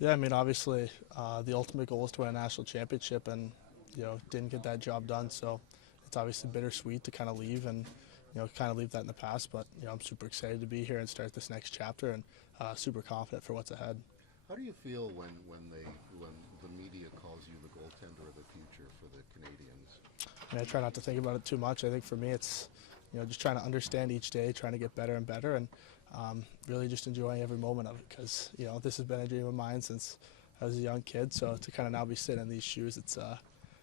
Yeah, I mean, obviously, the ultimate goal is to win a national championship, and didn't get that job done. So it's obviously bittersweet to kind of leave and kind of leave that in the past. But I'm super excited to be here and start this next chapter, and super confident for what's ahead. How do you feel when the media calls you the goaltender of the future for the Canadians? I mean, I try not to think about it too much. I think for me, it's just trying to understand each day, trying to get better and better, and really just enjoying every moment of it, because this has been a dream of mine since I was a young kid. So to kind of now be sitting in these shoes,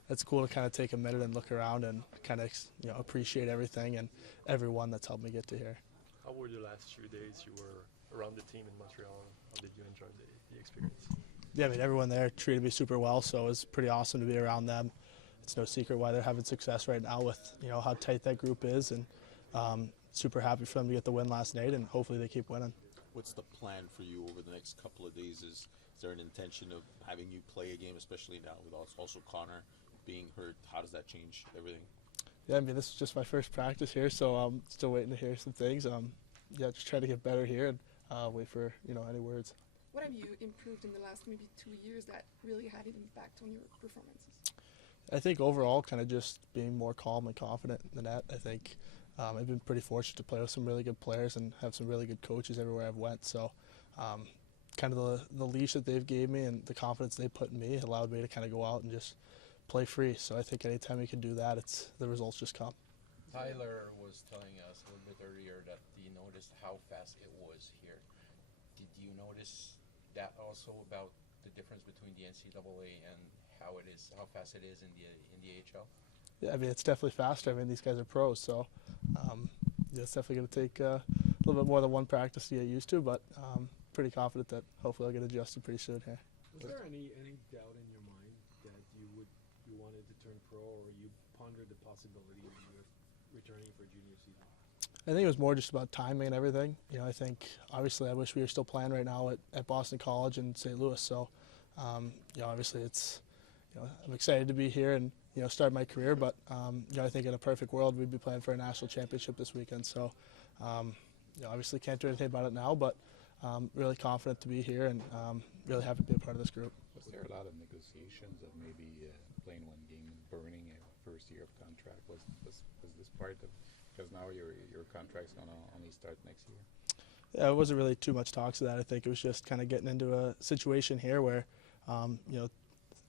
it's cool to kind of take a minute and look around and kind of appreciate everything and everyone that's helped me get to here. How were the last few days you were around the team in Montreal? How did you enjoy the experience? Yeah, I mean, everyone there treated me super well, so it was pretty awesome to be around them. It's no secret why they're having success right now with how tight that group is, and super happy for them to get the win last night, and hopefully they keep winning. What's the plan for you over the next couple of days? Is there an intention of having you play a game, especially now with also Connor being hurt? How does that change everything? Yeah, I mean, this is just my first practice here, so I'm still waiting to hear some things. Yeah, just trying to get better here and wait for any words. What have you improved in the last maybe 2 years that really had an impact on your performances? I think overall, kind of just being more calm and confident in the net. I think I've been pretty fortunate to play with some really good players and have some really good coaches everywhere I've went. So kind of the leash that they've gave me and the confidence they put in me allowed me to kind of go out and just play free. So I think anytime you can do that, the results just come. Tyler was telling us a little bit earlier that he noticed how fast it was here. Did you notice that also about the difference between the NCAA and how fast it is in the AHL? Yeah, I mean, it's definitely faster. I mean, these guys are pros, so it's definitely going to take a little bit more than one practice to get used to, but pretty confident that hopefully I'll get adjusted pretty soon here. Was there any doubt in your mind that you wanted to turn pro, or you pondered the possibility of you returning for junior season? I think it was more just about timing and everything. I think obviously I wish we were still playing right now at Boston College and St. Louis. So, obviously it's, I'm excited to be here and start my career. But I think in a perfect world we'd be playing for a national championship this weekend. So, obviously can't do anything about it now, but really confident to be here and really happy to be a part of this group. Was there a lot of negotiations of maybe playing one game and burning a first year of contract? Was this part of? Because now your contract's going to only start next year. Yeah, it wasn't really too much talks of that. I think it was just kind of getting into a situation here where, all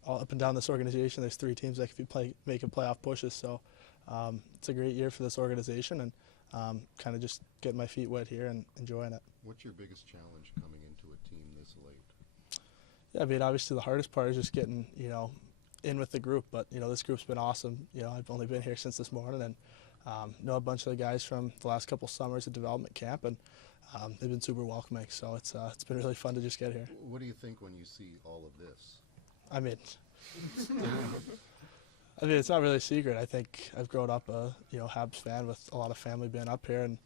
up and down this organization, there's 3 teams that could be making playoff pushes. So it's a great year for this organization, and kind of just getting my feet wet here and enjoying it. What's your biggest challenge coming into a team this late? Yeah, I mean, obviously the hardest part is just getting, in with the group. But, this group's been awesome. I've only been here since this morning, and know a bunch of the guys from the last couple summers at development camp, and they've been super welcoming. So it's been really fun to just get here. What do you think when you see all of this? I mean, it's not really a secret. I think I've grown up a Habs fan with a lot of family being up here, and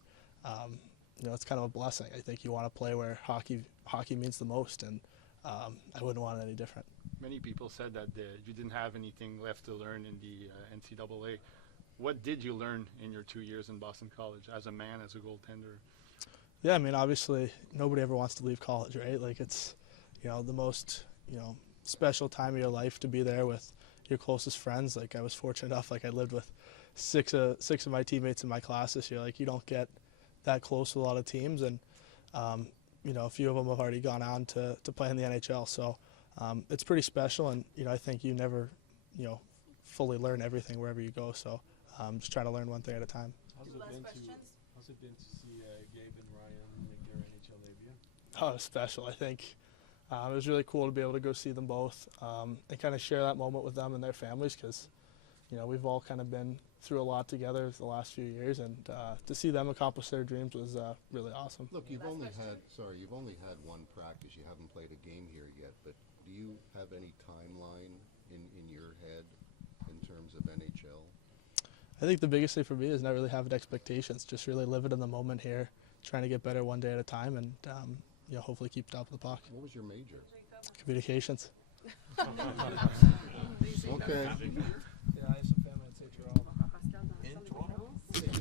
it's kind of a blessing. I think you want to play where hockey means the most, and I wouldn't want it any different. Many people said that you didn't have anything left to learn in the NCAA. What did you learn in your 2 years in Boston College as a man, as a goaltender? Yeah, I mean, obviously nobody ever wants to leave college, right? Like, it's the most special time of your life to be there with your closest friends. Like, I was fortunate enough, like I lived with six of my teammates in my class this year. Like, you don't get that close with a lot of teams, and a few of them have already gone on to play in the NHL. So it's pretty special, and I think you never fully learn everything wherever you go. So just try to learn one thing at a time. How's it been to see Gabe and Ryan make their NHL debut? Oh, it was special. I think it was really cool to be able to go see them both and kind of share that moment with them and their families, because we've all kind of been through a lot together the last few years, and to see them accomplish their dreams was really awesome. Look, you've only had one practice. You haven't played a game here yet, but do you have any timeline in your head in terms of NHL? I think the biggest thing for me is not really having expectations, just really living in the moment here, trying to get better one day at a time, and hopefully keep top of the puck. What was your major? Communications. Okay.